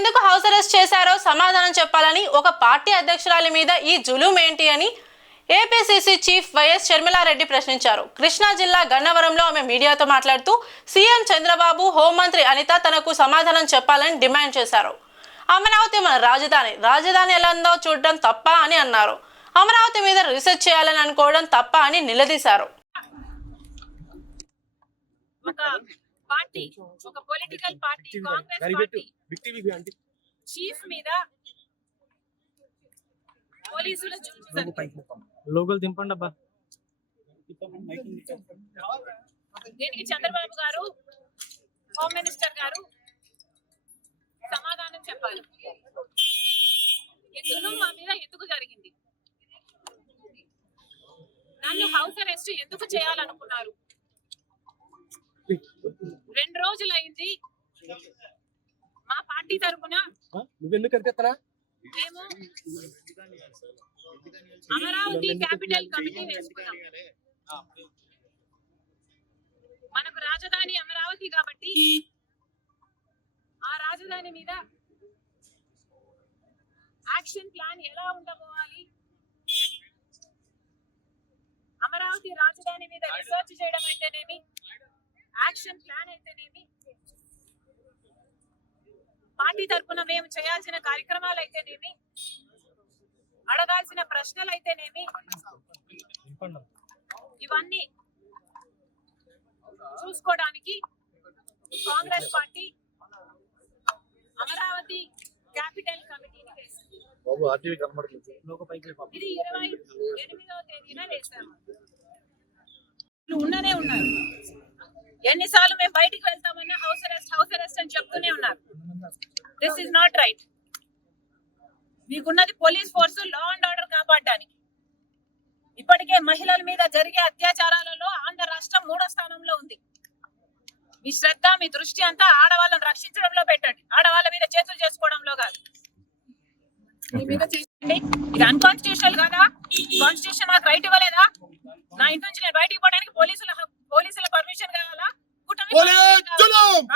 ఎందుకు house arrest చేశారో సమాధానం చెప్పాలని ఒక పార్టీ అధ్యక్షురాలి మీద ఈ జులుం ఏంటి అని ఏపీసీసీ చీఫ్ వైఎస్ షర్మిలారెడ్డి ప్రశ్నించారు. కృష్ణా జిల్లా గన్నవరంలో ఆమె మీడియాతో మాట్లాడుతూ సీఎం చంద్రబాబు, హోంమంత్రి అనిత తనకు సమాధానం చెప్పాలని డిమాండ్ చేశారు. అమరావతి మన రాజధాని ఎలా ఉందో చూడడం తప్ప అని అన్నారు. అమరావతి మీద రీసెర్చ్ చేయాలని అనుకోవడం తప్ప అని నిలదీశారు. ఒక political party Congress party chief మీద పోలీసులు లోకల్ దింపండి అబ్బా. దీనికి చంద్రబాబు గారు, హోమ్ మినిస్టర్ గారు సమాధానం చెప్పాలి. ఈ జులుం మా మీద ఎందుకు జరిగింది? నన్ను హౌస్ అరెస్ట్ ఎందుకు చేయాలనుకున్నారు? 2 రోజులైంది మా పార్టీ తరఫున మేము అమరావతి క్యాపిటల్ కమిటీ వేసుకున్నాం. మనకు రాజధాని అమరావతి కాబట్టి ఆ రాజధాని మీద యాక్షన్ ప్లాన్ ఎలా ఉండబోవాలి, అమరావతి రాజధాని మీద రీసెర్చ్ చేయడం అయితేనేమి, యాక్షన్ ప్లాన్ అయితేనేమి, పార్టీ తరఫున మేము చేయాల్సిన కార్యక్రమాలు అయితేనేమి, అడగాల్సిన ప్రశ్నలు అయితేనేమి, ఇవన్నీ చూసుకోవడానికి కాంగ్రెస్ పార్టీ అమరావతి క్యాపిటల్ కమిటీని వేసింది. ఇది 28వ తేదీన వేశాము. ఉన్ననే ఉన్నారు. ఎన్నిసార్లు మేము బయటికి వెళ్తామన్నా హౌస్ అరెస్ట్ అని చెప్తూనే ఉన్నారు. This is not right. మీకున్నది police force, law and order కాపాడడానికి. ఇప్పటికే మహిళల మీద జరిగే అత్యాచారాలలో ఆంధ్ర రాష్ట్రం 3వ స్థానంలో ఉంది. మీ శ్రద్ధ, మీ దృష్టి అంతా ఆడవాళ్ళని రక్షించడంలో పెట్టండి, ఆడవాళ్ళ మీద చేతులు చేసుకోవడంలో కాదు. ఇది అన్కాన్స్టిట్యూషనల్ కాదా? కాన్స్టిట్యూషన్ నాకు రైట్ ఇవ్వలేదా? నా ఇంటి నుంచి నేను బయటికి పోవడానికి పోలీసుల పర్మిషన్ కావాలా? Don't